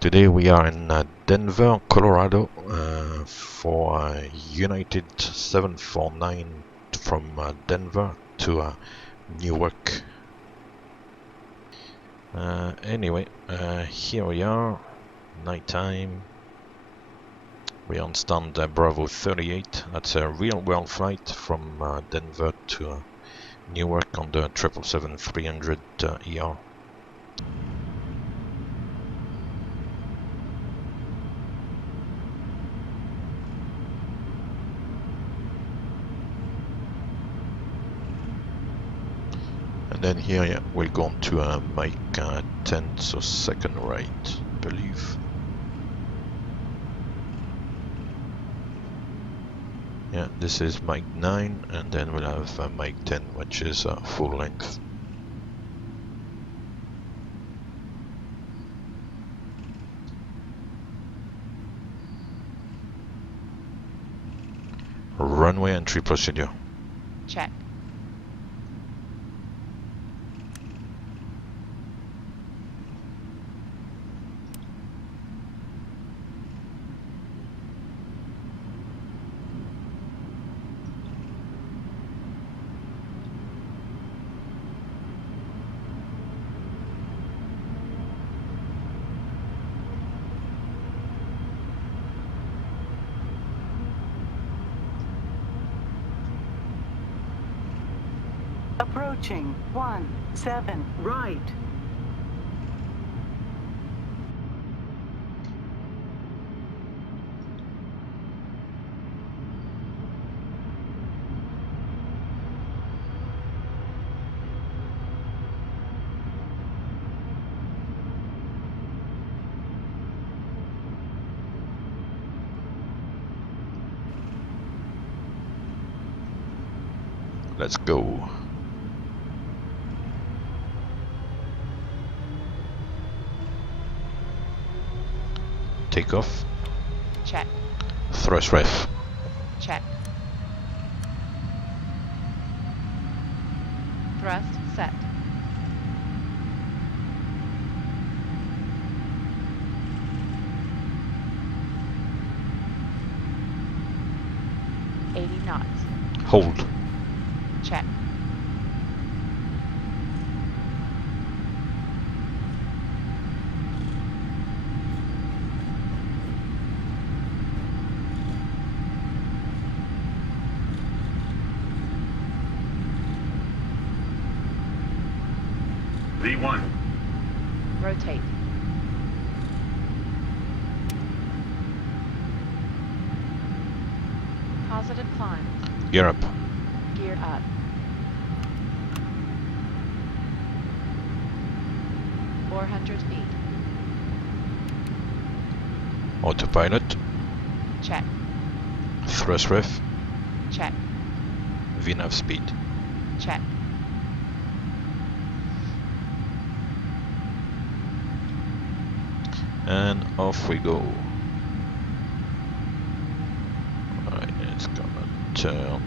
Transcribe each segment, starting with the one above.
Today we are in Denver, Colorado for United 749 from Denver to Newark. Anyway, here we are, nighttime. We're on stand Bravo 38. That's a real-world flight from Denver to Newark on the 777-300ER. And then here, yeah, we'll go on to Mike 10, so second right, I believe. Yeah, this is Mike 9, and then we'll have Mike 10, which is full length. Runway entry procedure. Check. Approaching 17 right. Let's go. Takeoff. Check. Thrust ref. Check. Thrust set. knots. Hold. Check. V1. Rotate. Positive climb. Gear up. Gear up. $400 feet. Autopilot. Check. Thrust ref. Check. VNAV speed. Check. And off we go. Alright, it's gonna turn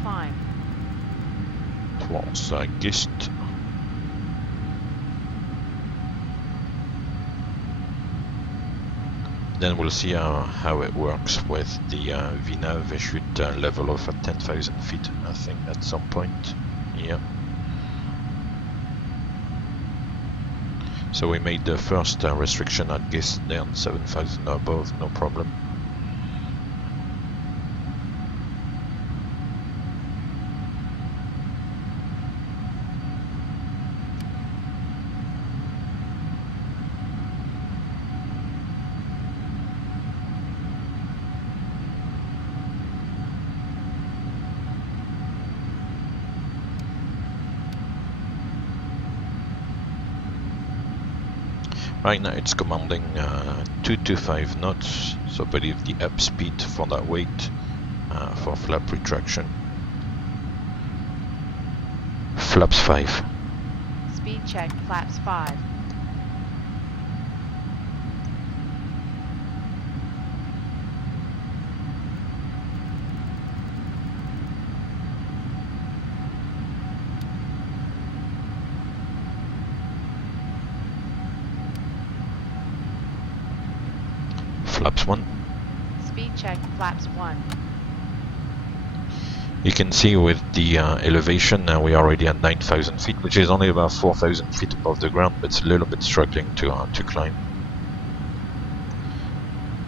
Climb. towards Gist. Then we'll see how it works with the VNAV. It should level off at 10,000 feet, I think, at some point. Yeah. So we made the first restriction at Gist, then 7,000 above, no problem. Right now it's commanding 225 knots, so I believe the up speed for that weight for flap retraction. Flaps 5. Speed check. Flaps 5. flaps 1. Speed check, flaps 1. You can see with the elevation now we are already at 9,000 feet, which is only about 4,000 feet above the ground, but it's a little bit struggling to climb.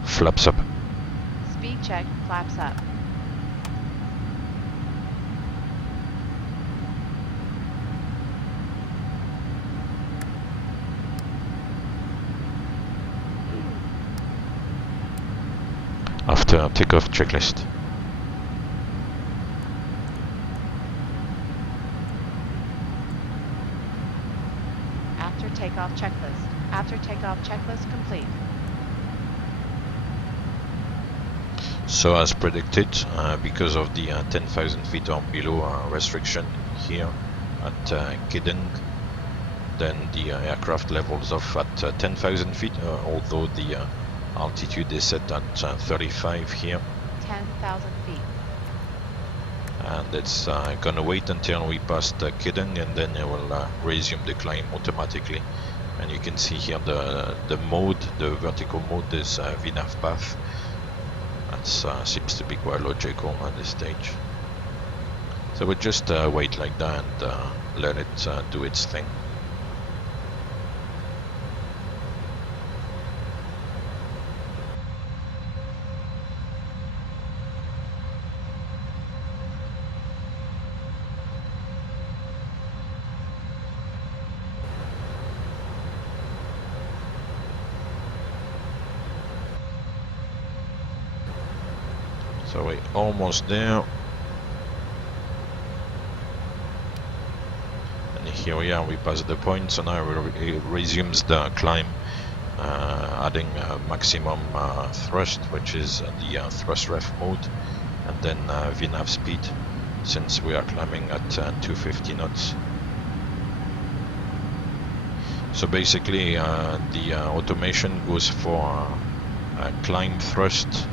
Flaps up. Speed check, flaps up. After takeoff checklist. After takeoff checklist. After takeoff checklist complete. So as predicted, because of the 10,000 feet or below restriction here at KDEN, then the aircraft levels off at 10,000 feet, although the altitude is set at 35 here. 10,000 feet. And it's gonna wait until we pass the KDEN, and then it will resume the climb automatically. And you can see here the mode, the vertical mode is VNAV path. That seems to be quite logical at this stage. So we'll just wait like that and let it do its thing. So we're almost there. And here we are, we passed the point, so now it resumes the climb, adding maximum thrust, which is the thrust ref mode, and then VNAV speed, since we are climbing at 250 knots. So basically the automation goes for climb thrust,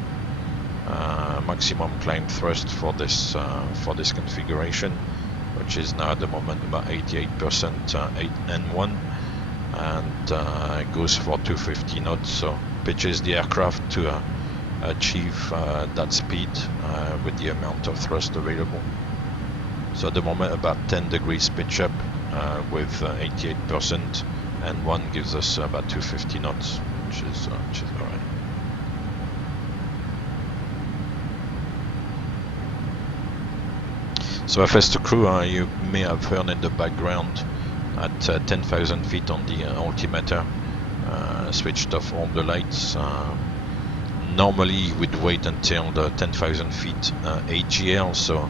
maximum climb thrust for this configuration, which is now at the moment about 88% N1, and it goes for 250 knots, so pitches the aircraft to achieve that speed with the amount of thrust available. So at the moment about 10 degrees pitch up with 88%, N1 gives us about 250 knots, which is alright. So FS to crew, you may have heard in the background at 10,000 feet on the altimeter, switched off all the lights. Normally we'd wait until the 10,000 feet AGL, so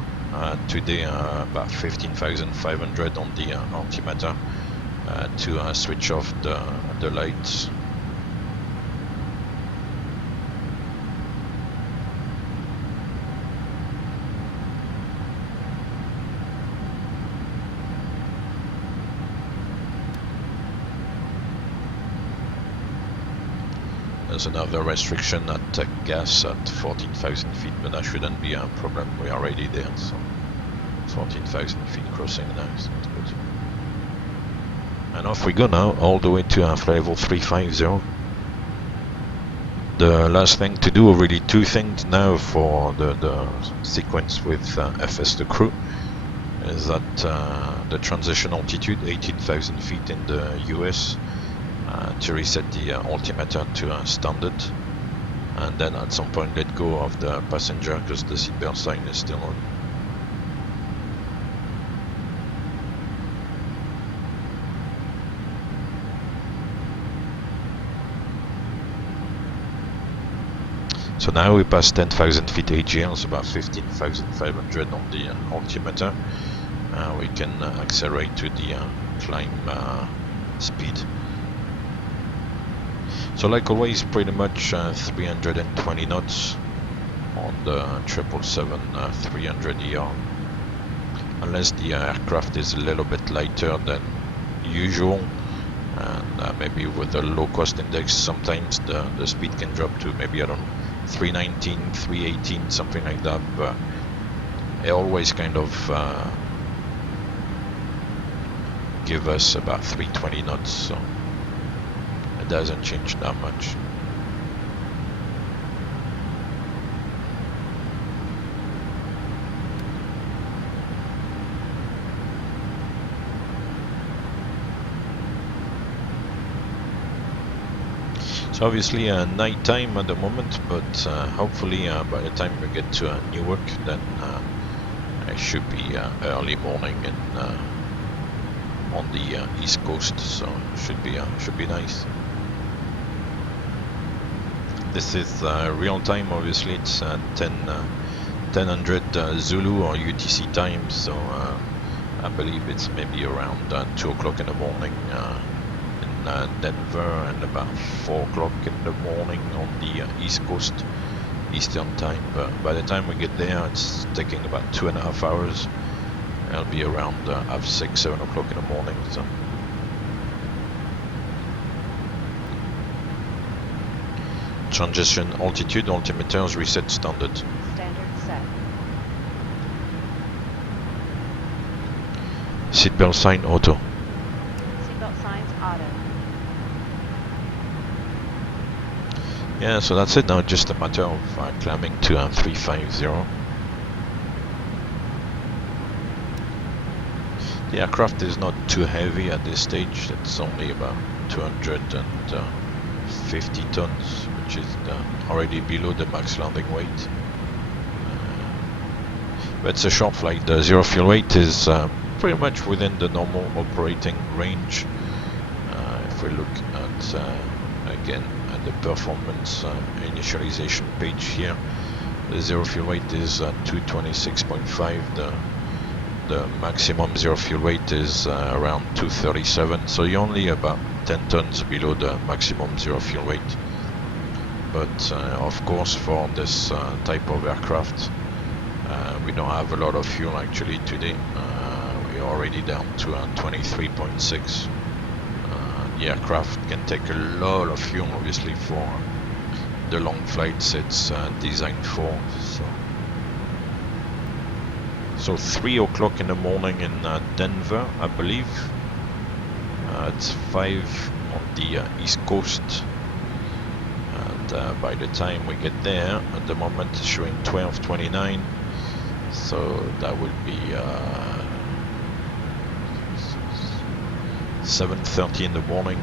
today about 15,500 on the altimeter to switch off the lights. There's another restriction at gas at 14,000 feet, but that shouldn't be a problem. We are already there, so 14,000 feet crossing now, so that's good. And off we go now, all the way to flight level 350. The last thing to do, really two things now for the sequence with FS to crew, is that the transition altitude, 18,000 feet in the US, to reset the altimeter to standard, and then at some point let go of the passenger because the seatbelt sign is still on. So now we pass 10,000 feet AGL, so about 15,500 on the altimeter. We can accelerate to the climb speed. So like always, pretty much 320 knots on the 777-300ER, unless the aircraft is a little bit lighter than usual, and maybe with a low cost index sometimes the speed can drop to maybe, I don't know, 319, 318, something like that, but it always kind of give us about 320 knots, so it doesn't change that much. It's obviously night time at the moment, but hopefully by the time we get to Newark, then it should be early morning and on the east coast, so should be nice. This is real time, obviously. It's 1000 Zulu or UTC time, so I believe it's maybe around 2 o'clock in the morning in Denver, and about 4 o'clock in the morning on the east coast, Eastern time. But by the time we get there, it's taking about 2.5 hours. It'll be around 6, 7 o'clock in the morning. So. Transition altitude, altimeters reset standard. Standard set. Seatbelt sign auto. Seatbelt signs auto. Yeah, so that's it now, just a matter of climbing to 350. The aircraft is not too heavy at this stage. It's only about 250 tons, which is already below the max landing weight. But it's a short flight. The zero fuel weight is pretty much within the normal operating range. If we look at again at the performance initialization page here, the zero fuel weight is 226.5. The maximum zero fuel weight is around 237, so you're only about 10 tons below the maximum zero fuel weight. But of course, for this type of aircraft, we don't have a lot of fuel actually today. We're already down to 23.6. The aircraft can take a lot of fuel, obviously, for the long flights it's designed for. So 3 o'clock in the morning in Denver, I believe. It's 5 on the east coast. And by the time we get there, at the moment it's showing 12:29. So that will be 7:30 in the morning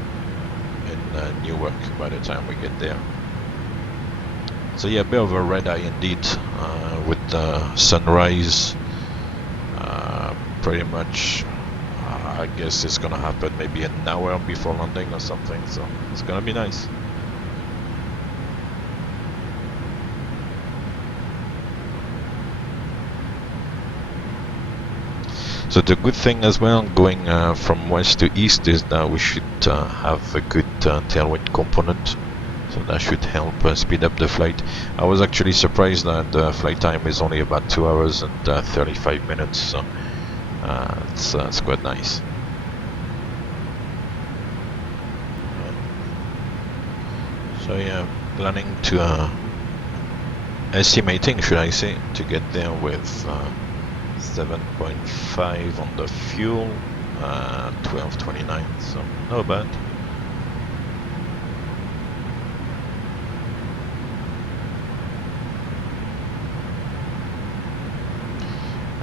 in Newark by the time we get there. So yeah, a bit of a red eye indeed, with the sunrise. Pretty much, I guess it's gonna happen maybe an hour before landing or something, so it's gonna be nice. So the good thing as well, going from west to east, is that we should have a good tailwind component. So that should help speed up the flight. I was actually surprised that the flight time is only about 2 hours and 35 minutes, so it's quite nice. So yeah, planning to estimating, should I say, to get there with 7.5 on the fuel, 12:29, so not bad.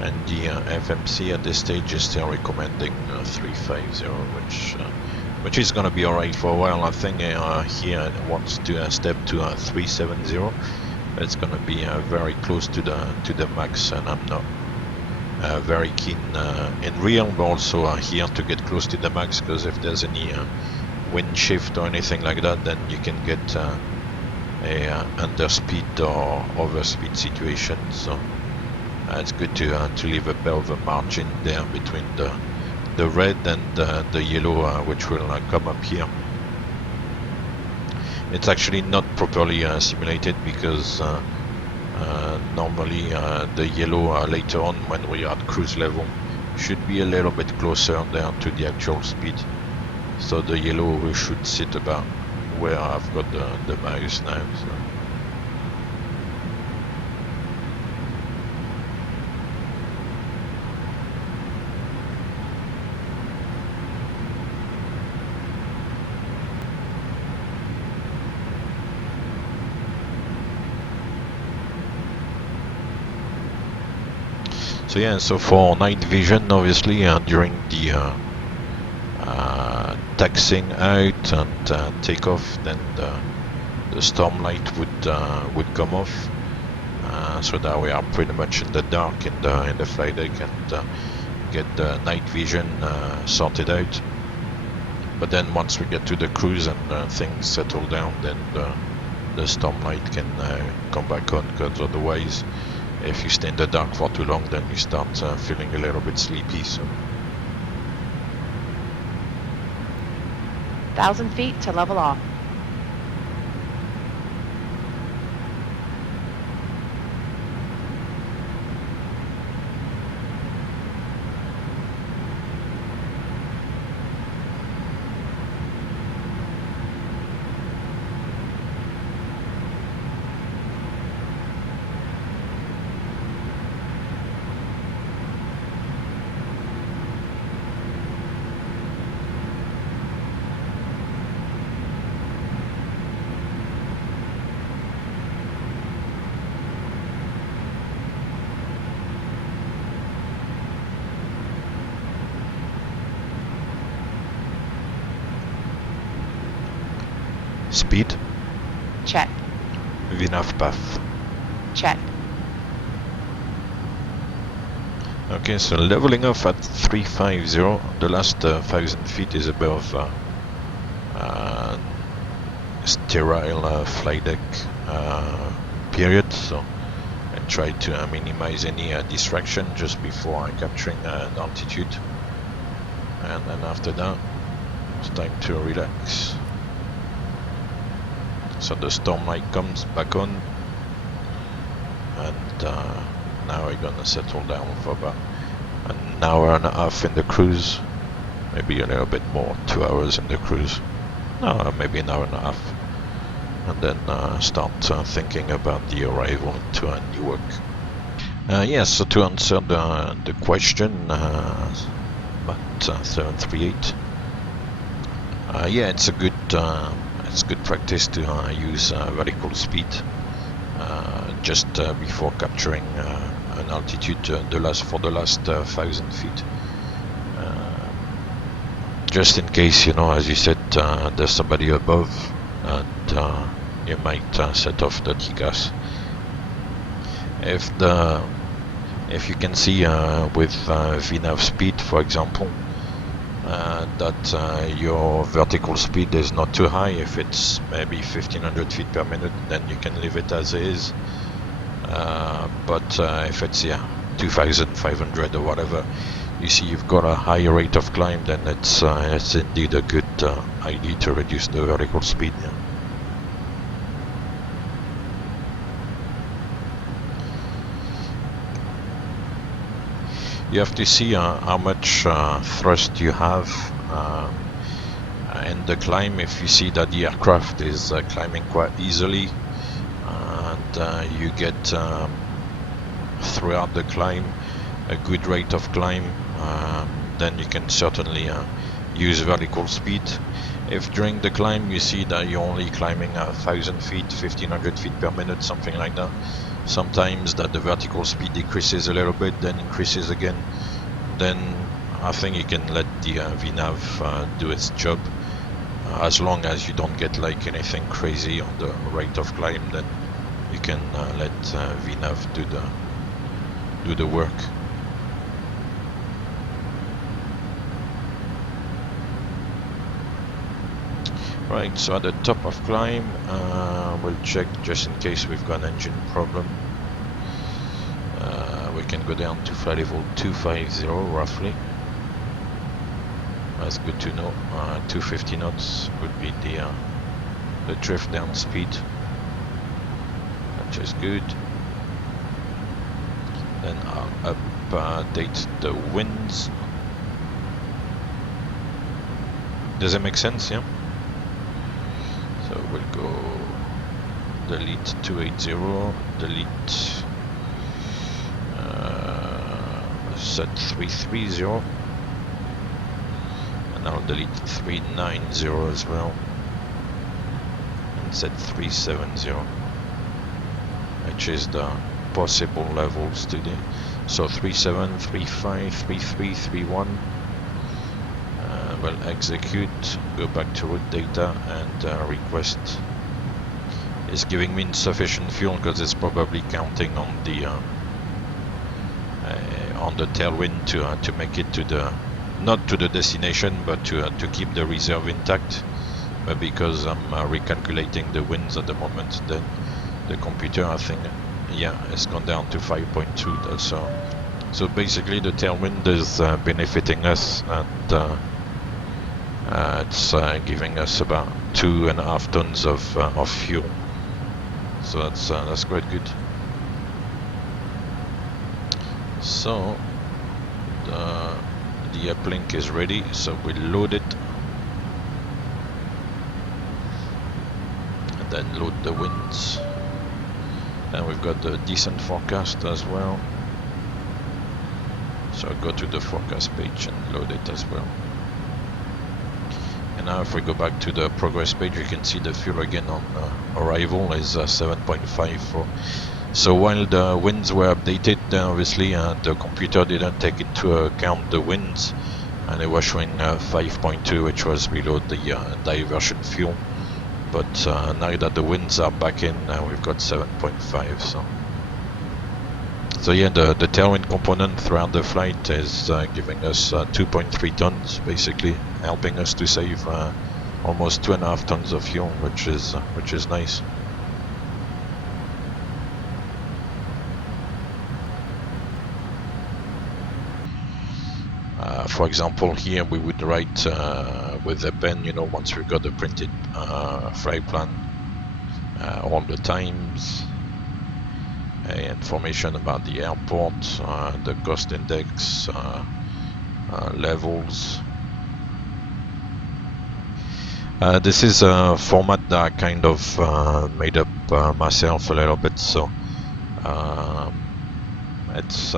And the FMC at this stage is still recommending 350, which is going to be alright for a while. I think here it wants to step to 370. It's going to be very close to the max, and I'm not very keen in real, but also here to get close to the max, because if there's any wind shift or anything like that, then you can get a underspeed or overspeed situation. So it's good to leave a bit of a margin there between the red and the yellow, which will come up here. It's actually not properly simulated, because normally the yellow later on, when we are at cruise level, should be a little bit closer there to the actual speed. So the yellow should sit about where I've got the mouse now. So yeah, so for night vision, obviously during the taxiing out and takeoff, then the storm light would come off, so that we are pretty much in the dark in the flight deck, and get the night vision sorted out. But then once we get to the cruise and things settle down, then the storm light can come back on, because otherwise if you stay in the dark for too long, then you start feeling a little bit sleepy. So 1,000 feet to level off. speed, Check. VNAV path. Check. Okay, so leveling off at 350, the last 1,000 feet is above sterile flight deck period, so I try to minimize any distraction just before capturing altitude, and then after that it's time to relax. So the storm light comes back on, and now we're gonna settle down for about an hour and a half in the cruise, maybe a little bit more, 2 hours in the cruise, no, maybe an hour and a half, and then start thinking about the arrival to Newark. Yes, so to answer the question about 738, yeah, it's a good practice to use vertical speed just before capturing an altitude for the last 1,000 feet. Just in case, as you said, there's somebody above, and you might set off the TCAS. If you can see with VNAV speed, for example, that your vertical speed is not too high, if it's maybe 1,500 feet per minute, then you can leave it as is. But if it's 2,500 or whatever, you see you've got a higher rate of climb, then it's indeed a good idea to reduce the vertical speed. Yeah. You have to see how much thrust you have in the climb. If you see that the aircraft is climbing quite easily, and you get throughout the climb a good rate of climb, then you can certainly use vertical speed. If during the climb you see that you're only climbing 1,000 feet, 1,500 feet per minute, something like that, sometimes that the vertical speed decreases a little bit, then increases again, then I think you can let the VNAV do its job. As long as you don't get like anything crazy on the rate of climb, then you can let VNAV do the work. Right, so at the top of climb, we'll check just in case we've got an engine problem. We can go down to flight level 250 roughly. That's good to know. 250 knots would be the drift down speed, which is good. Then I'll update the winds. Does it make sense? Yeah. So we'll go delete 280, delete set 330, and I'll delete 390 as well, and set 370, which is the possible levels today. So 37, 35, 33, 31. We'll execute, go back to route data, and request is giving me insufficient fuel because it's probably counting on the tailwind to make it to the, not to the destination, but to keep the reserve intact. But because I'm recalculating the winds at the moment, then the computer, I think, yeah, it's gone down to 5.2. So basically the tailwind is benefiting us, and it's giving us about 2.5 tons of fuel. So that's quite good. So the uplink is ready, so we load it and then load the winds. And we've got the decent forecast as well. So I go to the forecast page and load it as well. And now if we go back to the progress page, you can see the fuel again on arrival is 7.54. So while the winds were updated, obviously the computer didn't take into account the winds, and it was showing 5.2, which was below the diversion fuel. But now that the winds are back in, we've got 7.5. So yeah, the tailwind component throughout the flight is giving us 2.3 tons, basically helping us to save almost 2.5 tons of fuel, which is nice. For example, here we would write with a pen, once we've got the printed flight plan, all the times, information about the airport, the cost index, levels. This is a format that I kind of made up myself a little bit, so it's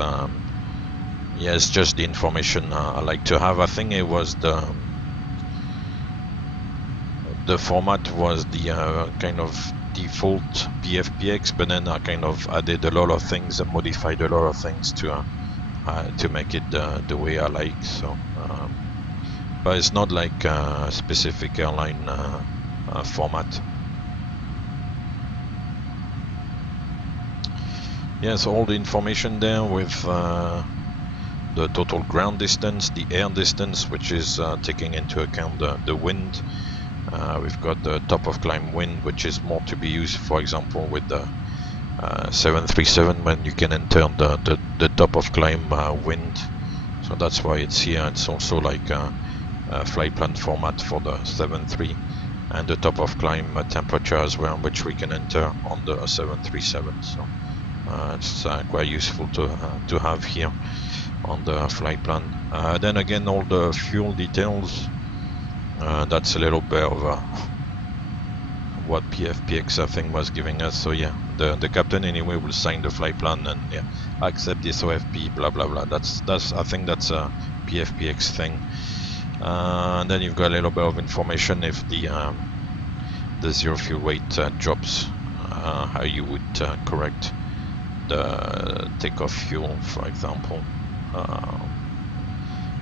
yeah, it's just the information I like to have. I think it was the format was the kind of default PFPX, but then I kind of added a lot of things and modified a lot of things to make it the way I like. So, but it's not like a specific airline format. Yeah, so all the information there with the total ground distance, the air distance, which is taking into account the wind. We've got the top of climb wind, which is more to be used, for example, with the 737 when you can enter the top of climb wind. So that's why it's here. It's also like a flight plan format for the 73 and the top of climb temperature as well, which we can enter on the 737. So it's quite useful to have here on the flight plan. Then again, all the fuel details, that's a little bit of what PFPX I think was giving us. So yeah, the captain anyway will sign the flight plan and yeah, accept this OFP, blah blah blah. That's I think that's a PFPX thing. And then you've got a little bit of information if the zero fuel weight drops, how you would correct the takeoff fuel, for example.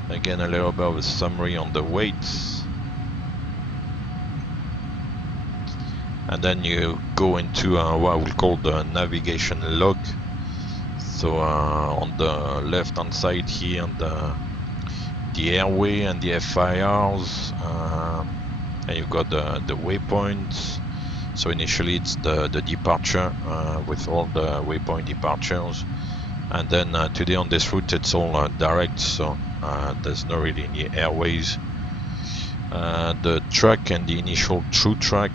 Again, a little bit of a summary on the weights, and then you go into what we'll call the navigation log. So on the left hand side here, the airway and the FIRs, and you've got the waypoints. So initially it's the departure with all the waypoint departures, and then today on this route it's all direct, so there's not really any airways. The track and the initial true track,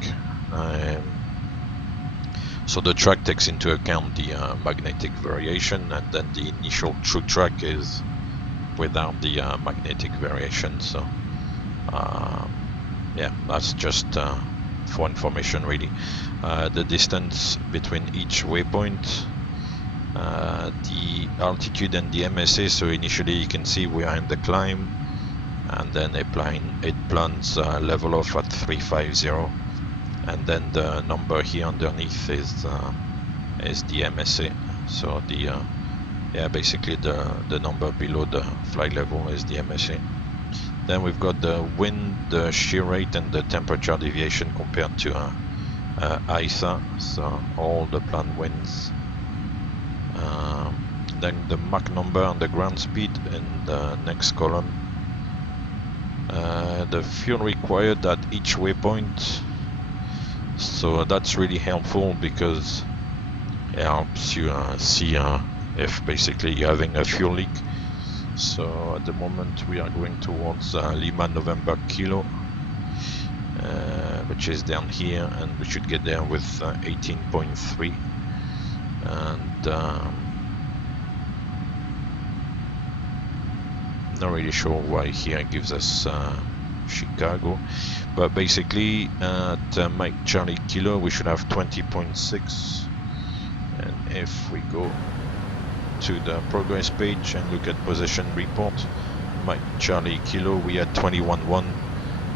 so the track takes into account the magnetic variation, and then the initial true track is without the magnetic variation. So yeah, that's just for information really. The distance between each waypoint, the altitude and the MSA. So initially you can see we are in the climb, and then it plans level off at 350, and then the number here underneath is the MSA. So the yeah, basically the number below the flight level is the MSA. Then we've got the wind, the shear rate, and the temperature deviation compared to ISA, so all the planned winds. Then the Mach number and the ground speed in the next column. The fuel required at each waypoint, so that's really helpful because it helps you see if basically you're having a fuel leak. So at the moment we are going towards Lima November Kilo, which is down here, and we should get there with 18.3. And not really sure why here it gives us Chicago, but basically at Mike Charlie Kilo we should have 20.6, and if we go to the progress page and look at position report, Mike Charlie Kilo we had 21.1,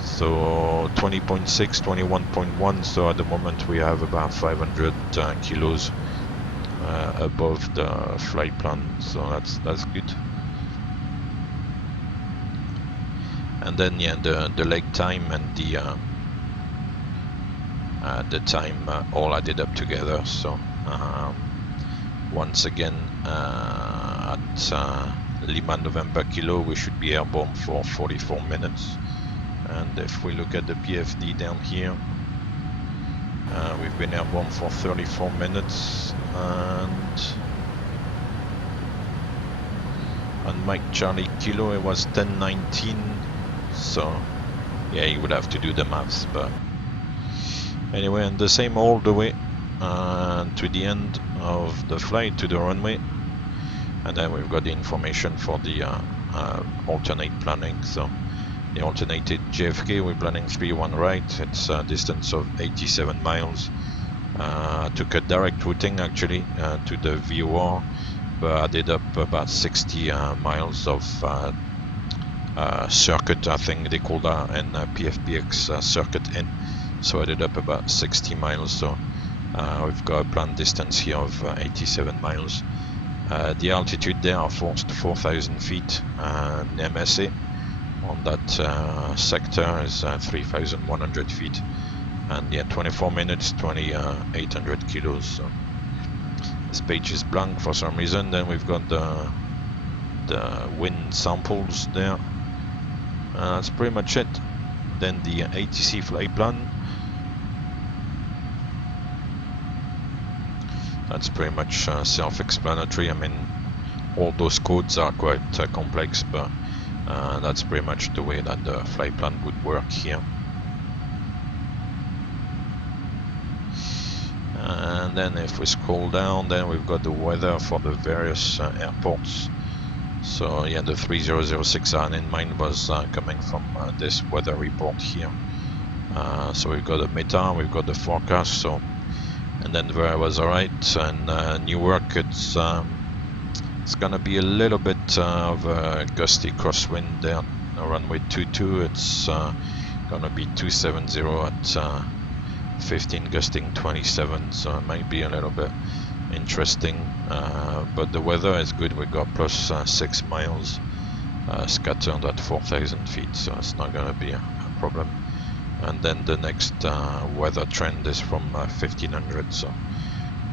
so 20.6, 21.1, so at the moment we have about 500 kilos above the flight plan, so that's good. And then yeah, the leg time and the time all added up together. So once again at Lima November Kilo we should be airborne for 44 minutes. And if we look at the PFD down here, we've been airborne for 34 minutes, and on Mike Charlie Kilo it was 10:19. So yeah, you would have to do the maths, but anyway, and the same all the way to the end of the flight, to the runway. And then we've got the information for the alternate planning. So the alternated JFK, we're planning 3-1 right, it's a distance of 87 miles. Took a direct routing actually to the VOR, but added up about 60 miles of circuit, I think they call that, and PFPX circuit in, so I added up about 60 miles. So we've got a planned distance here of 87 miles. The altitude there are 4,000 feet, and MSA on that sector is 3,100 feet, and yeah, 24 minutes, 2,800 kilos. So this page is blank for some reason. Then we've got the wind samples there. That's pretty much it. Then the ATC flight plan. That's pretty much self-explanatory. I mean, all those codes are quite complex, but that's pretty much the way that the flight plan would work here. And then if we scroll down, then we've got the weather for the various airports. So yeah, the 3006 I had in mind was coming from this weather report here. So we've got the meta, we've got the forecast. So, and then there was alright. And Newark, it's gonna be a little bit of a gusty crosswind there. Runway 22, it's gonna be 270 at 15, gusting 27. So it might be a little bit interesting, but the weather is good. We got plus 6 miles scattered at 4,000 feet, so it's not going to be a problem. And then the next weather trend is from 1,500, so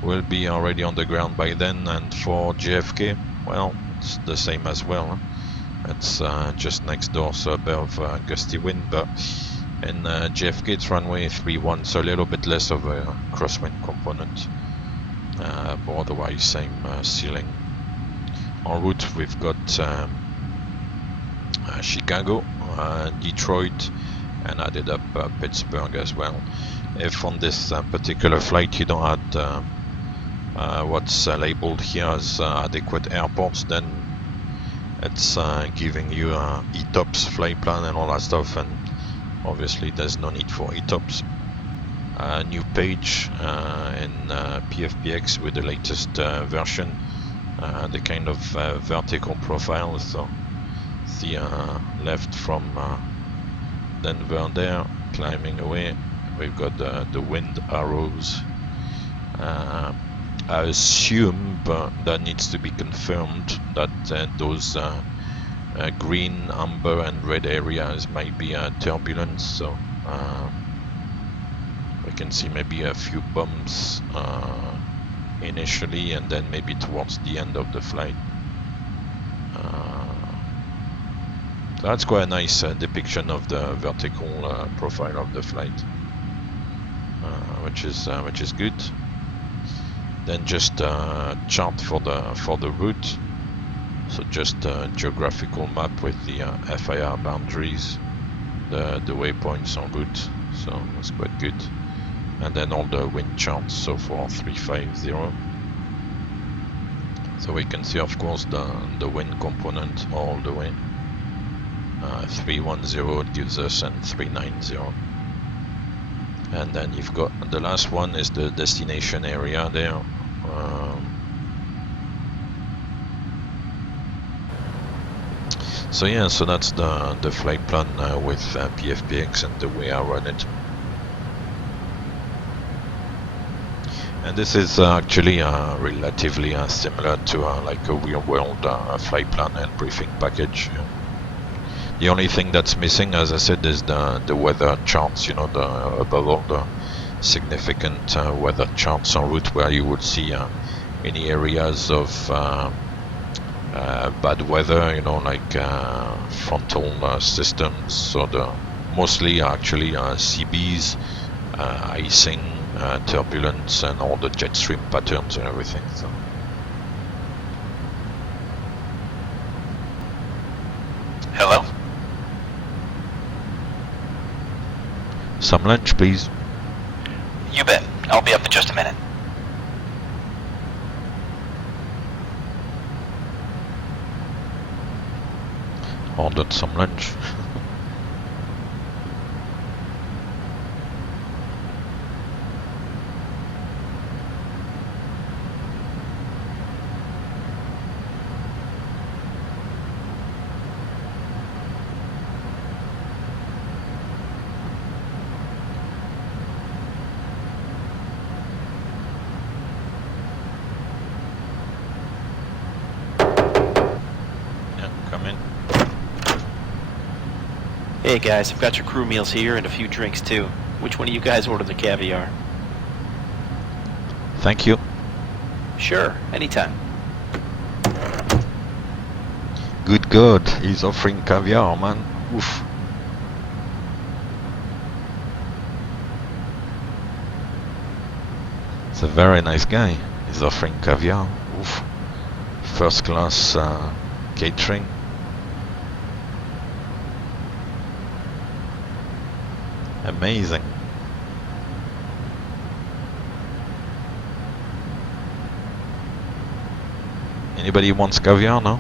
we'll be already on the ground by then. And for JFK, well, it's the same as well. It's just next door, so above gusty wind, but in JFK it's runway 31, so a little bit less of a crosswind component. But otherwise same ceiling. En route we've got Chicago, Detroit, and added up Pittsburgh as well. If on this particular flight you don't add what's labeled here as adequate airports, then it's giving you ETOPS flight plan and all that stuff, and obviously there's no need for ETOPS. New page in PFPX with the latest version, the kind of vertical profile. So the left from Denver there, climbing away, we've got the wind arrows. I assume, but that needs to be confirmed, that those green, amber and red areas might be turbulence. So We can see maybe a few bumps initially, and then maybe towards the end of the flight. So that's quite a nice depiction of the vertical profile of the flight, which is good. Then just chart for the route. So just a geographical map with the FIR boundaries, the waypoints en route. So that's quite good. And then all the wind charts, so for 350. So we can see, of course, the wind component all the way. 310 gives us, and 390. And then you've got the last one is the destination area there. So yeah, so that's the flight plan with PFPX and the way I run it. And this is actually relatively similar to like a real-world flight plan and briefing package. The only thing that's missing, as I said, is the weather charts. You know, above all the significant weather charts en route, where you would see any areas of bad weather. You know, like frontal systems. So mostly actually CBs, icing, turbulence, and all the jet stream patterns and everything. So. Hello? Some lunch, please. You bet. I'll be up in just a minute. Ordered some lunch. Hey guys, I've got your crew meals here and a few drinks too. Which one of you guys ordered the caviar? Thank you. Sure, anytime. Good God, he's offering caviar, man. Oof. It's a very nice guy. He's offering caviar. Oof. First class catering. Amazing. Anybody wants caviar now?